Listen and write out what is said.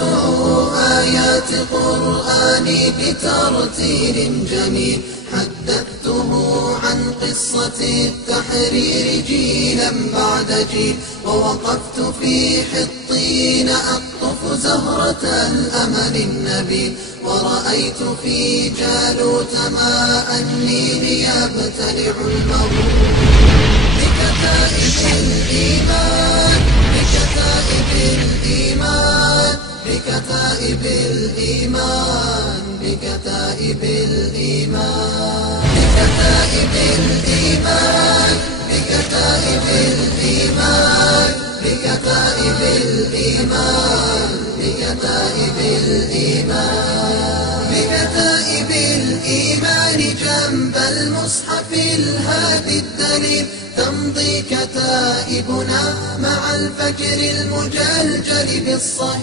قرأت آيات قرآني بترتيل جميل، حدثته عن قصة التحرير جيلا بعد جيل، ووقفت في حطين أقطف زهرة الأمل النبيل، ورأيت في جالوت ماء النيل يبتلع المغول بكتائب الإيمان، بكتائب الإيمان، بكتائب الإيمان، بكتائب الإيمان، بكتائب الإيمان، بكتائب الإيمان، بكتائب الإيمان، بكتائب الإيمان، بكتائب الإيمان جنب المصحف الهادي الدليل، تمضي كتائبنا مع الفجر المجلجل بالصهيل.